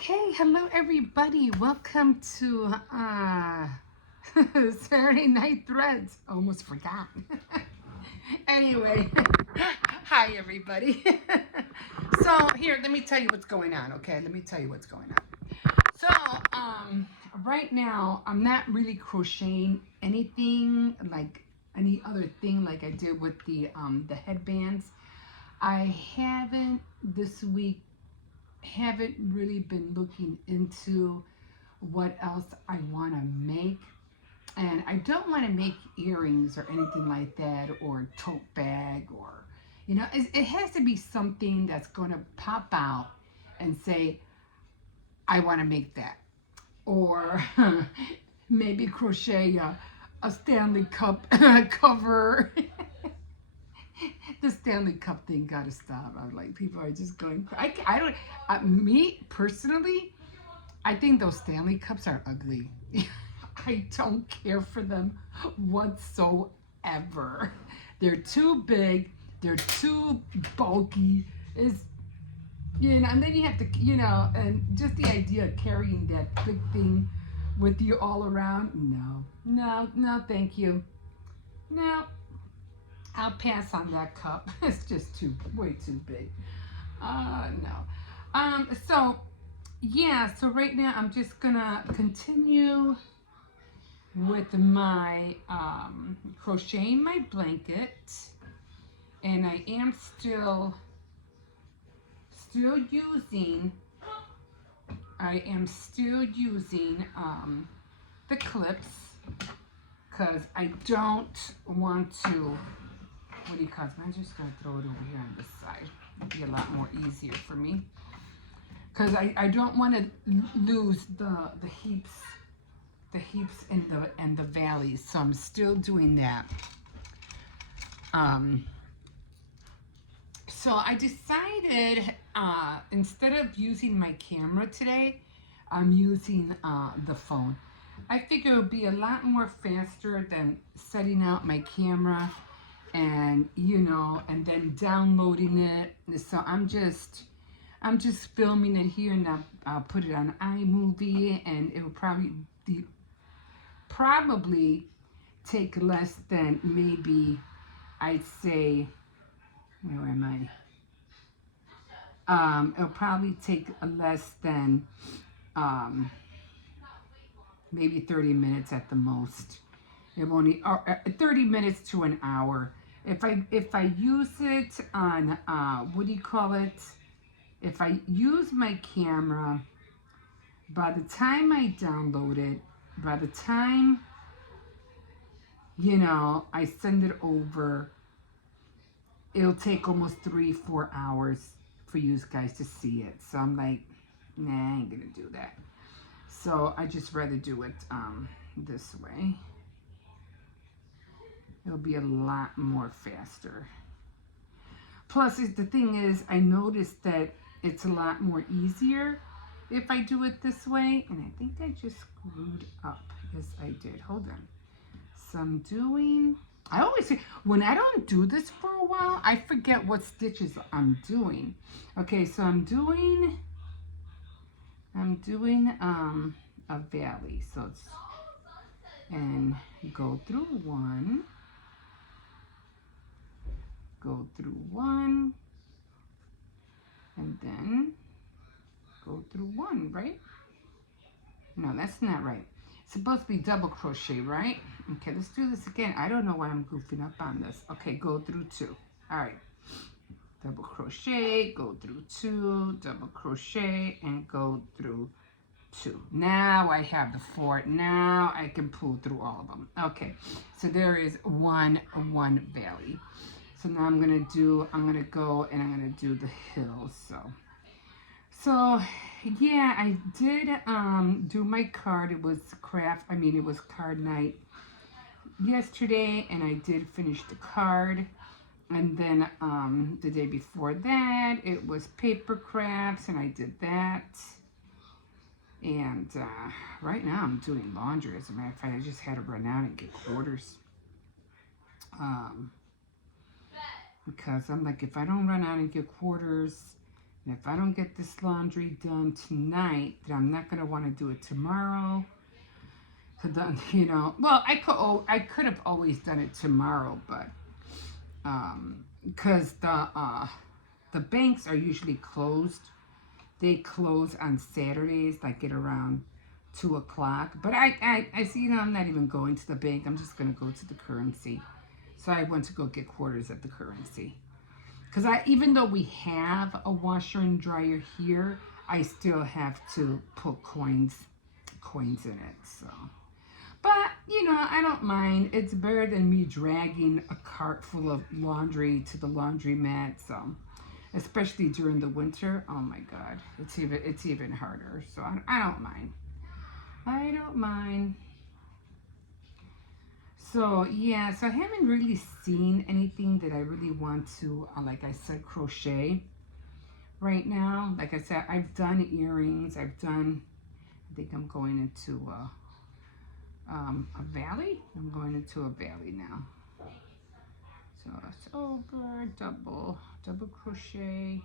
Okay, hello everybody. Welcome to Saturday Night Threads. Almost forgot. Anyway, hi everybody. So here, let me tell you what's going on. Okay, let me tell you what's going on. So right now I'm not really crocheting anything like any other thing like I did with the headbands. I haven't really been looking into what else I want to make. And I don't want to make earrings or anything like that, or tote bag, or, it has to be something that's going to pop out and say, I want to make that. Or maybe crochet a Stanley Cup cover. The Stanley Cup thing gotta stop. I'm like, people are just going. I don't. Me personally, I think those Stanley Cups are ugly. I don't care for them whatsoever. They're too big. They're too bulky. And then you have to, and just the idea of carrying that big thing with you all around. No, thank you. No, I'll pass on that cup. It's just way too big. No. So yeah, so right now I'm just gonna continue with my crocheting my blanket, and I am still using the clips, because I don't want to, what do you call it? I'm just gonna throw it over here on this side. It'd be a lot more easier for me, because I don't want to lose the heaps and the valleys. So I'm still doing that. So I decided, instead of using my camera today, I'm using the phone. I figure it would be a lot more faster than setting out my camera and and then downloading it. So I'm just filming it here, and I'll put it on iMovie, and it will probably take less than, maybe, I'd say, where am I? It'll probably take less than maybe 30 minutes at the most. It only 30 minutes to an hour. If I use it on what do you call it? If I use my camera, by the time I download it, by the time I send it over, it'll take almost 3-4 hours for you guys to see it. So I'm like, nah, I ain't gonna do that. So I just rather do it this way. It'll be a lot more faster. Plus, the thing is, I noticed that it's a lot more easier if I do it this way. And I think I just screwed up. Yes, I did. Hold on. So I'm doing, I always say, when I don't do this for a while, I forget what stitches I'm doing. Okay, so I'm doing a valley. So it's, and go through one, and then go through one, right? No, that's not right. It's supposed to be double crochet, right? Okay, let's do this again. I don't know why I'm goofing up on this. Okay, go through 2. All right. Double crochet, go through 2, double crochet, and go through 2. Now I have the 4. Now I can pull through all of them. Okay, so there is one valley. So now I'm gonna go and I'm gonna do the hills. So yeah, I did do my card. It was card night yesterday, and I did finish the card. And then the day before that, it was paper crafts, and I did that. And right now I'm doing laundry. As a matter of fact, I just had to run out and get quarters. Because I'm like, if I don't run out and get quarters, And if I don't get this laundry done tonight, then I'm not going to want to do it tomorrow. So then, you know, well, I could have always done it tomorrow, but because the banks are usually closed. They close on Saturdays, like at around 2 o'clock. But I see, you know, I'm not even going to the bank. I'm just going to go to the currency. So I went to go get quarters at the currency. Because even though we have a washer and dryer here, I still have to put coins in it. So, but you know, I don't mind. It's better than me dragging a cart full of laundry to the laundromat. So, especially during the winter, oh my God, it's even harder. So I don't mind. I don't mind. So yeah, so I haven't really seen anything that I really want to, like I said, crochet right now. Like I said, I've done earrings. I think I'm going into a valley. I'm going into a valley now. So it's over, double crochet.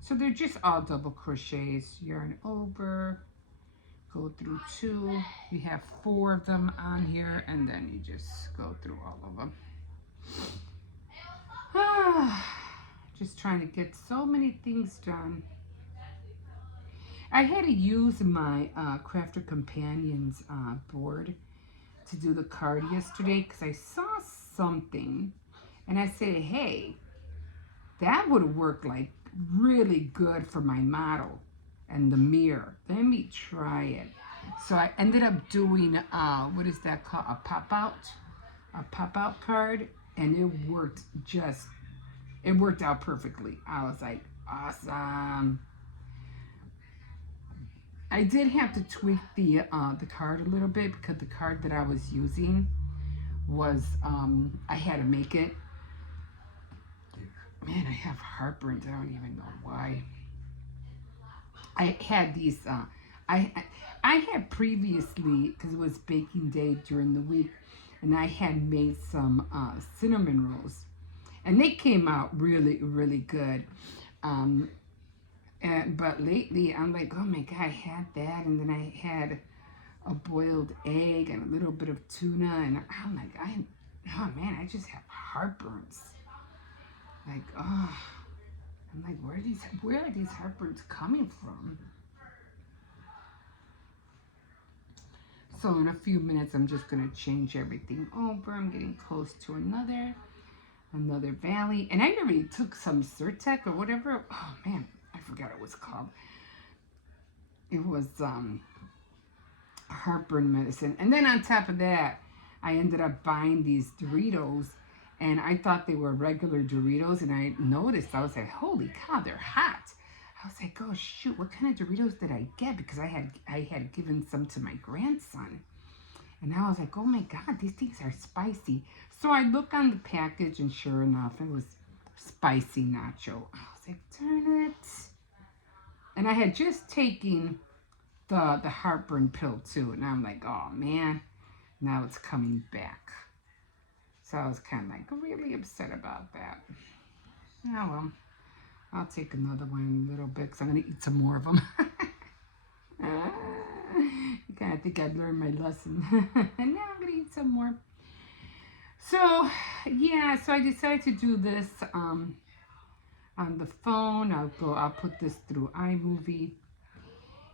So they're just all double crochets. Yarn over. Go through 2. You have 4 of them on here, and then you just go through all of them. Just trying to get so many things done. I had to use my Crafter Companions board to do the card yesterday because I saw something, and I said, hey, that would work like really good for my model. And the mirror. Let me try it. So I ended up doing, what is that called? A pop-out card. And it worked out perfectly. I was like, awesome. I did have to tweak the card a little bit because the card that I was using was, I had to make it. Man, I have heartburn. I don't even know why. I had these, I had previously, because it was baking day during the week, and I had made some cinnamon rolls. And they came out really, really good. But lately, I'm like, oh my God, I had that. And then I had a boiled egg and a little bit of tuna. And I'm like, oh man, I just have heartburns. Like, oh. I'm like, where are these heartburns coming from? So in a few minutes, I'm just gonna change everything over. I'm getting close to another valley. And I already took some Zyrtec or whatever. Oh man, I forgot what it was called. It was heartburn medicine. And then on top of that, I ended up buying these Doritos. And I thought they were regular Doritos, and I noticed, I was like, holy cow, they're hot. I was like, oh shoot, what kind of Doritos did I get? Because I had given some to my grandson. And I was like, oh my God, these things are spicy. So I look on the package, and sure enough, it was spicy nacho. I was like, darn it. And I had just taken the heartburn pill too. And I'm like, oh man, now it's coming back. So I was kind of like really upset about that. Oh well, I'll take another one in a little bit because I'm going to eat some more of them. I think I've learned my lesson. And now I'm going to eat some more. So, yeah, so I decided to do this on the phone. I'll put this through iMovie.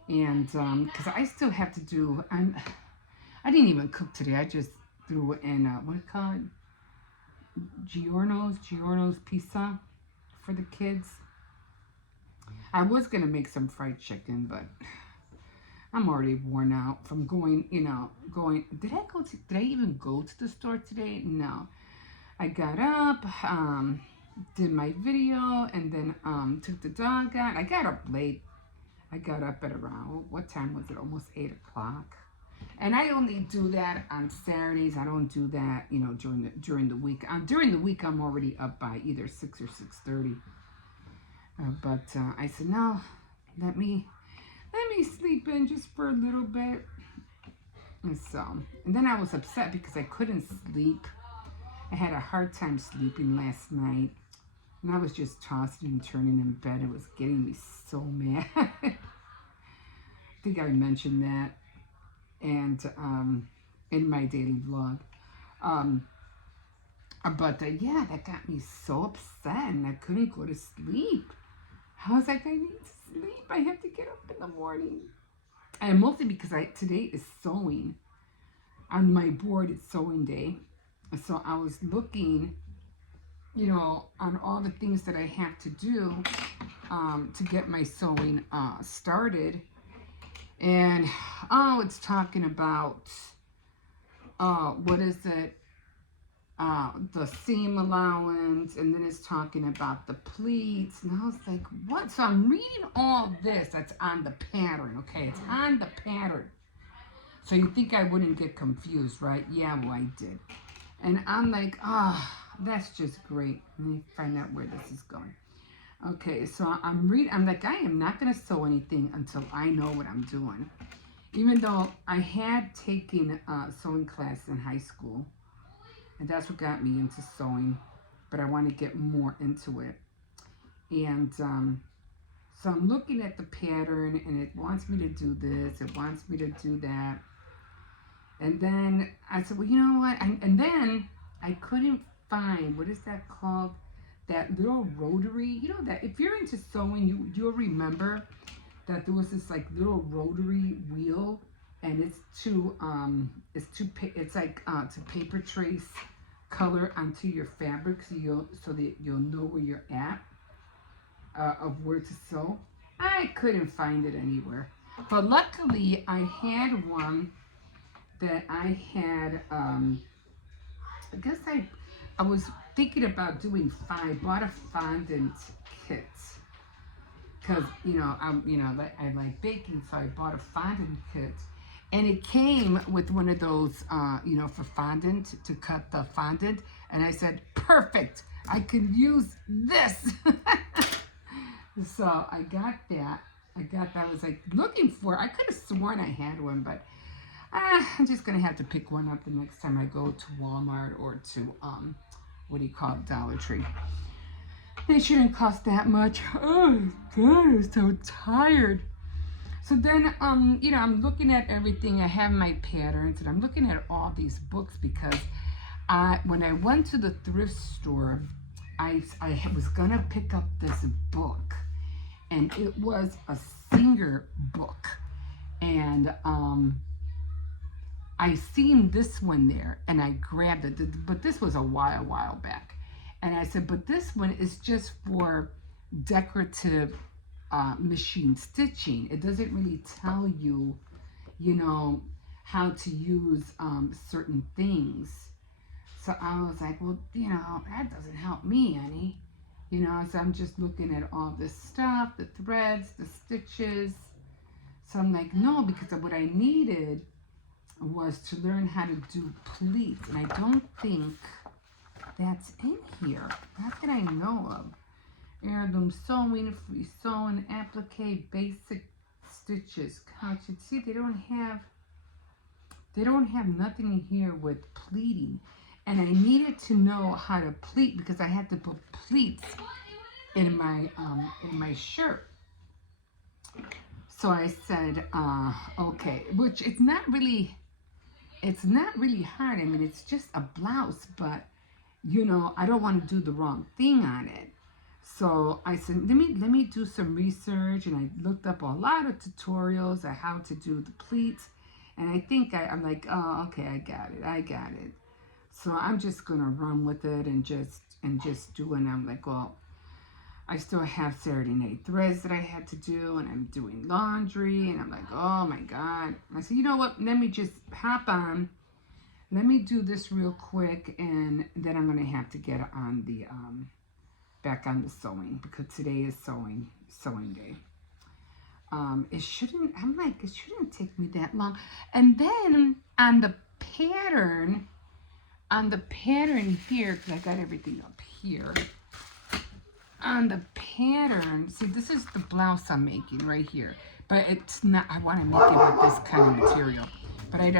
And because I still have to do, I didn't even cook today. I just threw in, what do you call it? Giorno's pizza for the kids. I was gonna make some fried chicken, but I'm already worn out from going. Did I even go to the store today? No. I got up, did my video, and then took the dog out. I got up late. I got up at around, what time was it? Almost 8 o'clock. And I only do that on Saturdays. I don't do that, during the week. During the week, I'm already up by either 6 or 6:30. But I said, no, let me sleep in just for a little bit. And then I was upset because I couldn't sleep. I had a hard time sleeping last night. And I was just tossing and turning in bed. It was getting me so mad. I think I mentioned that and in my daily vlog. But yeah, that got me so upset and I couldn't go to sleep. I was like, I need to sleep. I have to get up in the morning. And mostly because today is sewing. On my board, it's sewing day. So I was looking, you know, on all the things that I have to do to get my sewing started. And, oh, it's talking about, what is it? The seam allowance, and then it's talking about the pleats, and I was like, what? So I'm reading all this that's on the pattern, okay? It's on the pattern. So you think I wouldn't get confused, right? Yeah, well, I did. And I'm like, that's just great. Let me find out where this is going. Okay, so I'm like, I am not going to sew anything until I know what I'm doing. Even though I had taken sewing class in high school, and that's what got me into sewing, but I want to get more into it. And so I'm looking at the pattern, and it wants me to do this, it wants me to do that. And then I said, well, you know what? And then I couldn't find, what is that called? That little rotary, you know, that if you're into sewing, you'll remember that there was this like little rotary wheel, and it's like to paper trace color onto your fabric, so that you'll know where you're at of where to sew. I couldn't find it anywhere, but luckily I had one that I had. I guess I was thinking about doing I bought a fondant kit because I like baking, so I bought a fondant kit. And it came with one of those, for fondant, to cut the fondant. And I said, perfect, I could use this. So I got that. I was like looking for, I could have sworn I had one, but I'm just going to have to pick one up the next time I go to Walmart or to, Dollar Tree. They shouldn't cost that much. Oh, God, I'm so tired. So then, I'm looking at everything. I have my patterns, and I'm looking at all these books because when I went to the thrift store, I was going to pick up this book, and it was a singer book. And I seen this one there, and I grabbed it. But this was a while back. And I said, but this one is just for decorative machine stitching. It doesn't really tell you, how to use certain things. So I was like, well, that doesn't help me any. So I'm just looking at all this stuff, the threads, the stitches. So I'm like, no, because what I needed was to learn how to do pleats. And I don't think that's in here. Not that I know of. Heirloom sewing, free sewing, applique, basic stitches. Gosh, you see, they don't have nothing in here with pleating. And I needed to know how to pleat because I had to put pleats in my shirt. So I said, okay, which it's not really hard. I mean, it's just a blouse, but I don't want to do the wrong thing on it. So I said, let me do some research, and I looked up a lot of tutorials on how to do the pleats, and I think I'm like, oh, okay, I got it. So I'm just gonna run with it and just do it. And I'm like, well, I still have Saturday night threads that I had to do, and I'm doing laundry, and I'm like, oh my God. And I said, you know what? Let me just hop on. Let me do this real quick, and then I'm gonna have to get on the back on the sewing because today is sewing day. It shouldn't take me that long. And then on the pattern here, because I got everything up here. On the pattern, see, this is the blouse I'm making right here. But it's not, I want to make it with this kind of material. But I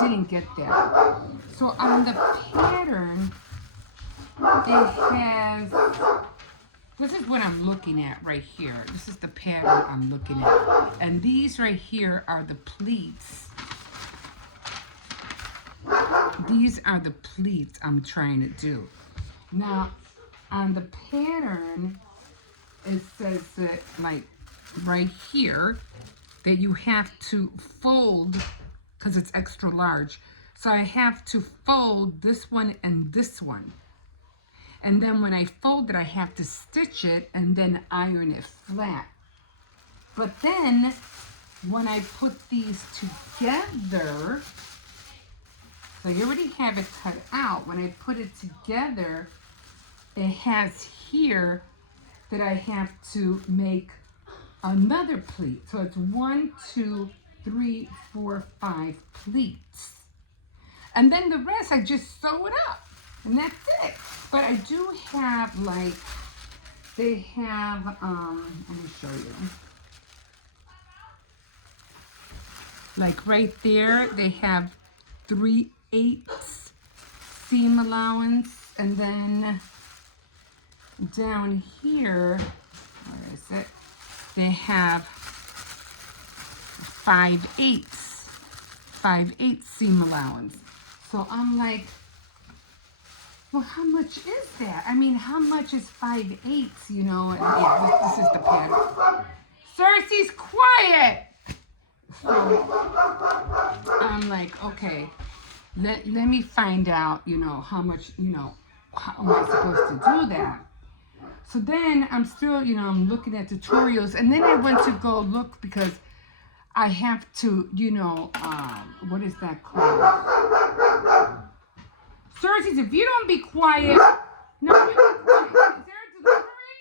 didn't get that. So on the pattern, it has This is what I'm looking at right here. This is the pattern I'm looking at. And these right here are the pleats. These are the pleats I'm trying to do. Now, on the pattern, it says that, like, right here, that you have to fold, because it's extra large. So I have to fold this one and this one. And then when I fold it, I have to stitch it and then iron it flat. But then, when I put these together, so I already have it cut out. When I put it together, it has here that I have to make another pleat. So it's 1, 2, 3, 4, 5 pleats. And then the rest, I just sew it up. And that's it. But I do have, like, they have, let me show you. Like right there, they have 3/8 seam allowance. And then down here, where is it? They have 5/8 seam allowance. So I'm like, well, how much is that? I mean, how much is 5/8, you know? And yeah, this is the pattern. Cersei's quiet! So I'm like, okay, let me find out, you know, how much, you know, how am I supposed to do that? So then I'm still, you know, I'm looking at tutorials, and then I went to go look because I have to, you know, what is that called? Cersei, if you don't be quiet, no, you be quiet. Is there a delivery?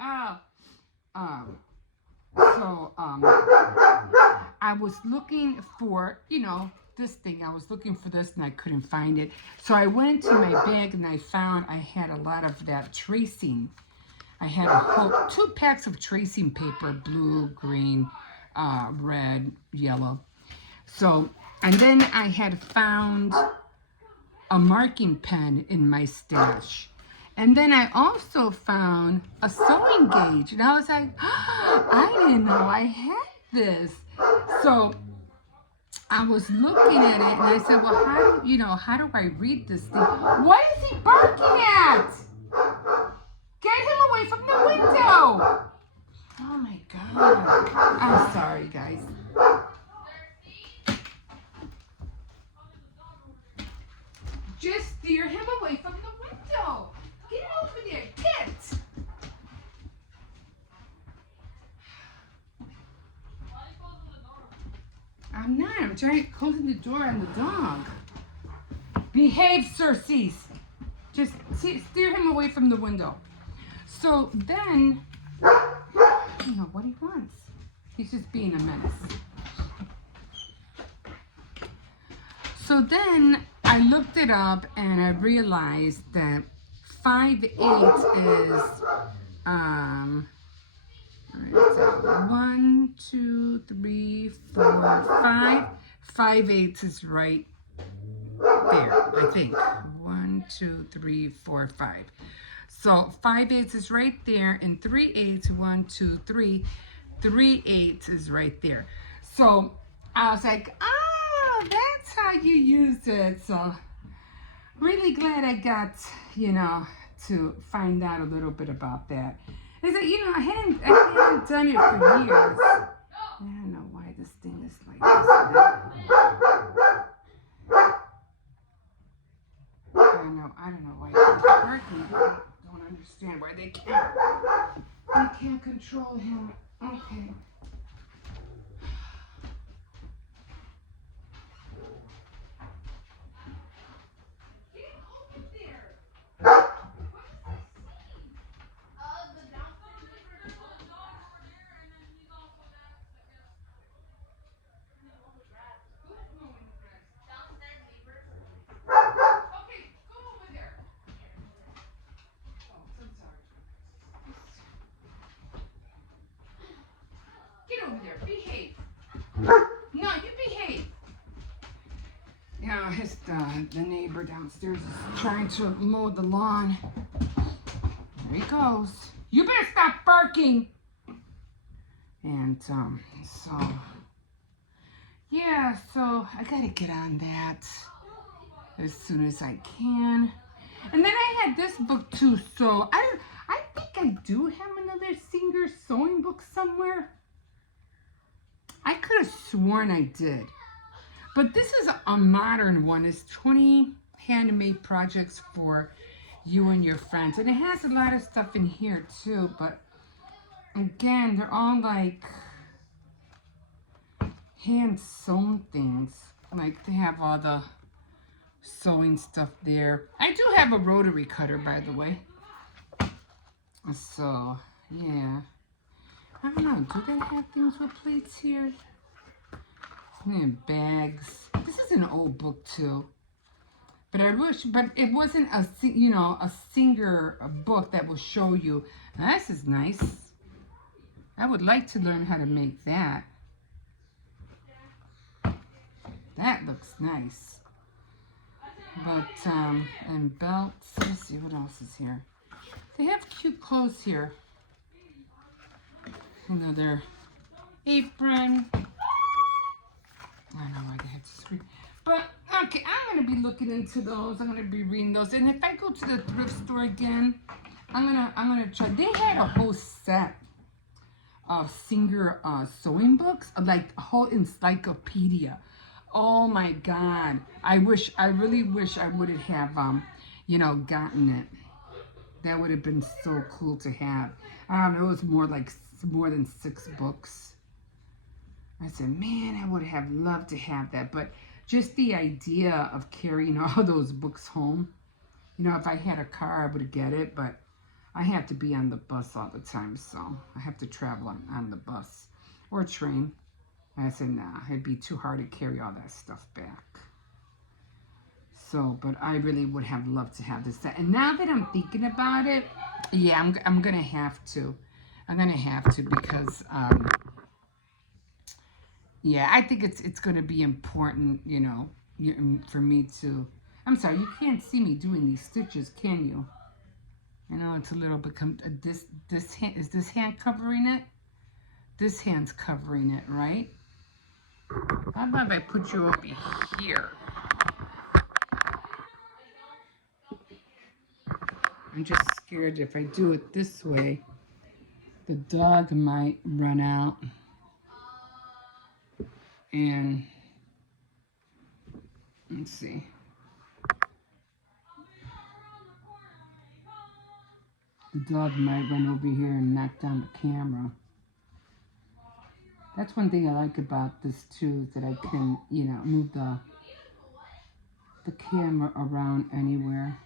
Oh, so, I was looking for, you know, this thing. I was looking for this and I couldn't find it. So I went to my bag and I found I had a lot of that tracing. I had a whole 2 packs of tracing paper, blue, green, red, yellow. So, and then I had found a marking pen in my stash. And then I also found a sewing gauge. And I was like, oh, I didn't know I had this. So I was looking at it and I said, well, how do, you know, how do I read this thing? What is he barking at? Get him away from the window. Oh my God. I'm sorry, guys. Just steer him away from the window. Get over there, get. I'm not. I'm trying closing the door on the dog. Behave, Cersei. Just steer him away from the window. So then, you know what he wants. He's just being a menace. So then I looked it up and I realized that 5/8 is 1, 2, 3, 4, 5. 5/8 is right there, I think. 1, 2, 3, 4, 5. So 5/8 is right there, and 3/8, 1, 2, 3. 3/8 is right there. So I was like, oh, that's how you use it. So really glad I got, you know, to find out a little bit about that. Is that, you know, I hadn't done it for years. I don't know why this thing is like this. I don't know why it's working. I don't understand why they can't control him. Okay. Get over there. Get over there. Behave. No, you behave. You know, the neighbor downstairs is trying to mow the lawn. There he goes. You better stop barking. And so yeah, so I gotta get on that as soon as I can. And then I had this book too. So I think I do have another Singer sewing book somewhere. I could have sworn I did. But this is a modern one. It's 20 handmade projects for you and your friends. And it has a lot of stuff in here too. But again, they're all like hand sewn things. Like they have all the sewing stuff there. I do have a rotary cutter, by the way. So, yeah. I don't know. Do they have things with plates here? And bags. This is an old book too. But I wish, but it wasn't a, you know, a Singer book that will show you. Now, this is nice. I would like to learn how to make that. That looks nice. But, and belts. Let's see what else is here. They have cute clothes here. Another apron. I don't know why they have to scream. But, okay, I'm going to be looking into those. I'm going to be reading those. And if I go to the thrift store again, I'm gonna try. They had a whole set of Singer sewing books, like a whole encyclopedia. Oh my God. I really wish I would have, you know, gotten it. That would have been so cool to have. I don't know, it was more than 6 books. I said, man, I would have loved to have that. But just the idea of carrying all those books home, you know, if I had a car, I would get it. But I have to be on the bus all the time, so I have to travel on the bus or train. And I said, nah, it'd be too hard to carry all that stuff back. So, but I really would have loved to have this set. And now that I'm thinking about it, yeah, I'm gonna have to. I'm gonna have to because, yeah, I think it's gonna be important, you know, for me to. I'm sorry, you can't see me doing these stitches, can you? I know it's a little bit. This hand, is this hand covering it? This hand's covering it, right? How about if I put you over here? I'm just scared if I do it this way, the dog might run out. And let's see. The dog might run over here and knock down the camera. That's one thing I like about this too, is that I can, you know, move the camera around anywhere.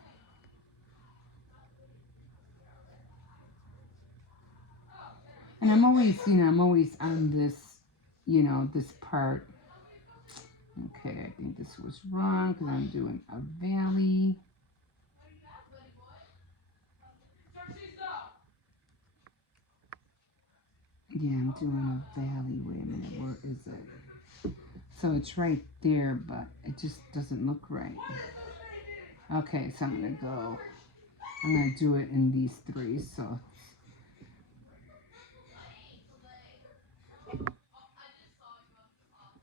And I'm always, you know, I'm always on this, you know, this part. Okay, I think this was wrong because I'm doing a valley. Yeah, I'm doing a valley. Wait a minute, where is it? So it's right there, but it just doesn't look right. Okay, so I'm gonna do it in these 3, so.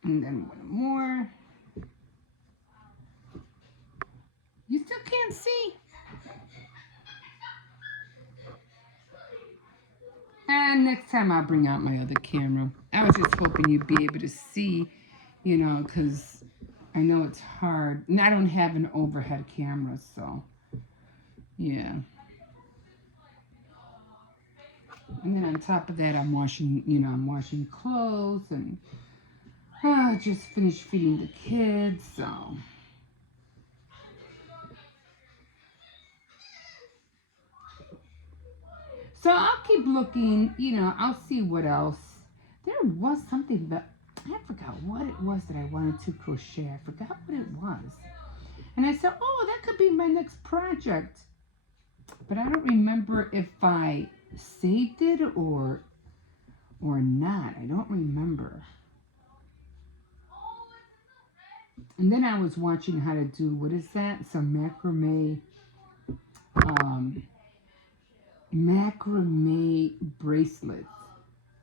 And then one more. You still can't see? And next time I'll bring out my other camera. I was just hoping you'd be able to see, you know, because I know it's hard. And I don't have an overhead camera, so yeah. And then on top of that, I'm washing clothes and just finished feeding the kids, so. So I'll keep looking, you know, I'll see what else. There was something that, I forgot what it was that I wanted to crochet. I forgot what it was. And I said, oh, that could be my next project. But I don't remember if I saved it or not. I don't remember. And then I was watching how to do, what is that? Some um, macrame bracelets.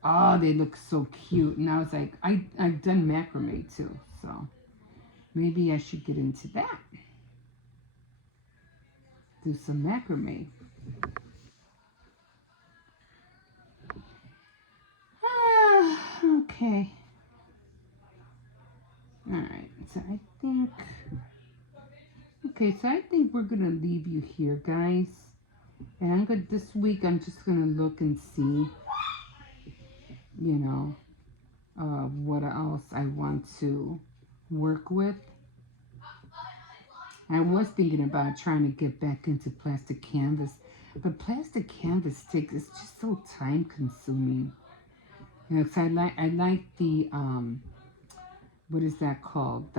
Oh, they look so cute. And I was like, I've done macrame too. So maybe I should get into that. Do some macrame. Okay. All right. So I think. Okay, so I think we're gonna leave you here, guys. And I'm gonna this week. I'm just gonna look and see. You know, what else I want to work with. I was thinking about trying to get back into plastic canvas, but plastic canvas it's just so time consuming. You know, 'cause I like the what is that called?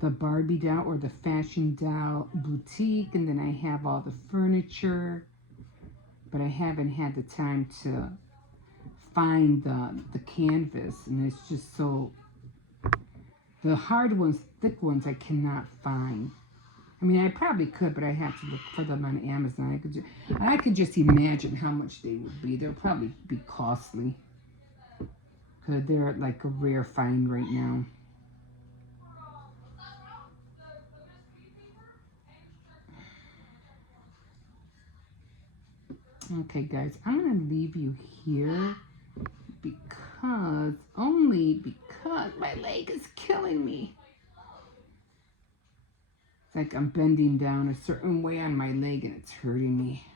The Barbie doll or the fashion doll boutique, and then I have all the furniture, but I haven't had the time to find the canvas, and it's just so the hard ones, thick ones, I cannot find. I mean, I probably could, but I have to look for them on Amazon. I could just imagine how much they would be. They'll probably be costly because they're like a rare find right now. Okay, guys, I'm going to leave you here only because my leg is killing me. It's like I'm bending down a certain way on my leg and it's hurting me.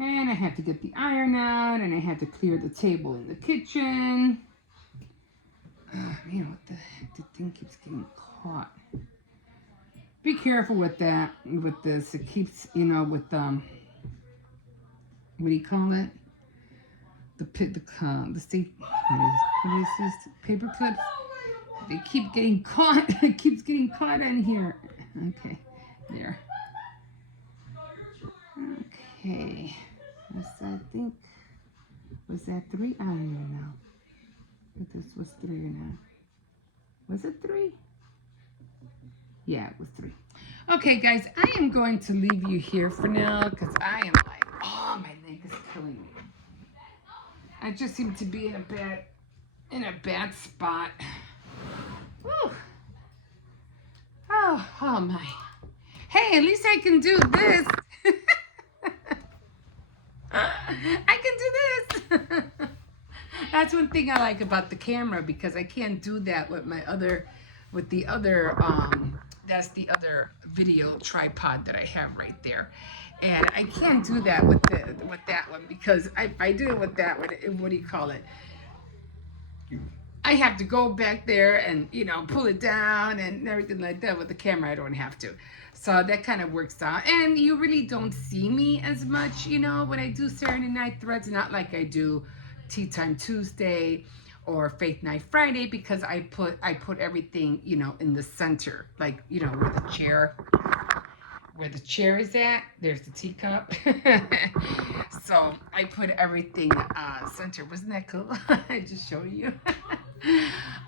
And I have to get the iron out, and I have to clear the table in the kitchen. Man, what the heck? The thing keeps getting caught. Be careful with that, with this. It keeps, with what do you call it? The state, what is this? Paper clips. They keep getting caught. It keeps getting caught in here. Okay, there. Okay. I think, was that 3? I don't even know if this was 3 or not. Was it 3? Yeah, it was 3. Okay, guys, I am going to leave you here for now because I am like, oh, my leg is killing me. I just seem to be in a bad spot. Woo. Oh my. Hey, at least I can do this. I can do this. That's one thing I like about the camera, because I can't do that with the other that's the other video tripod that I have right there. And I can't do that with that one, because if I do it with that one, what do you call it? I have to go back there and, pull it down and everything like that. With the camera, I don't have to. So that kind of works out. And you really don't see me as much, when I do Saturday Night Threads. Not like I do Tea Time Tuesday or Faith Night Friday, because I put everything, in the center. Like, where the chair is at, there's the teacup. So I put everything center. Wasn't that cool? I just showed you.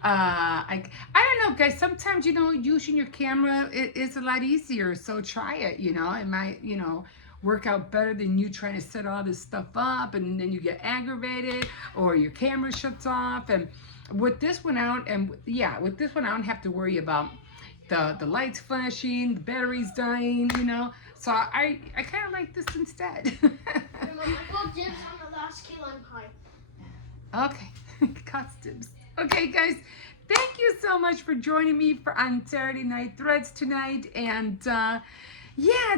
I don't know, guys. Sometimes, using your camera is a lot easier. So try it. It might, work out better than you trying to set all this stuff up, and then you get aggravated, or your camera shuts off. And with this one out, I don't have to worry about the lights flashing, the batteries dying, So I kind of like this instead. Okay, costumes. Okay, guys, thank you so much for joining me on Saturday Night Threads tonight. And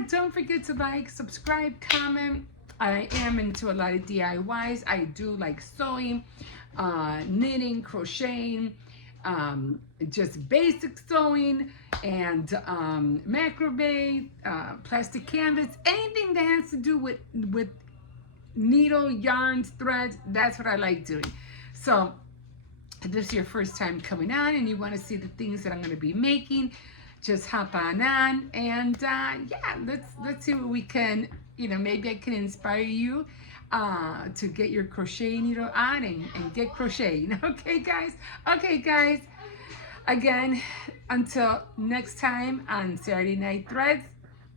don't forget to like, subscribe, comment. I am into a lot of DIYs. I do like sewing, knitting, crocheting, just basic sewing, and macrame, plastic canvas, anything that has to do with needle, yarns, threads. That's what I like doing. So if this is your first time coming on and you want to see the things that I'm going to be making, just hop on, and let's see what we can, maybe I can inspire you to get your crochet needle on and get crocheting. Okay, guys. Again, until next time on Saturday Night Threads,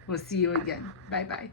we'll see you again. Bye bye.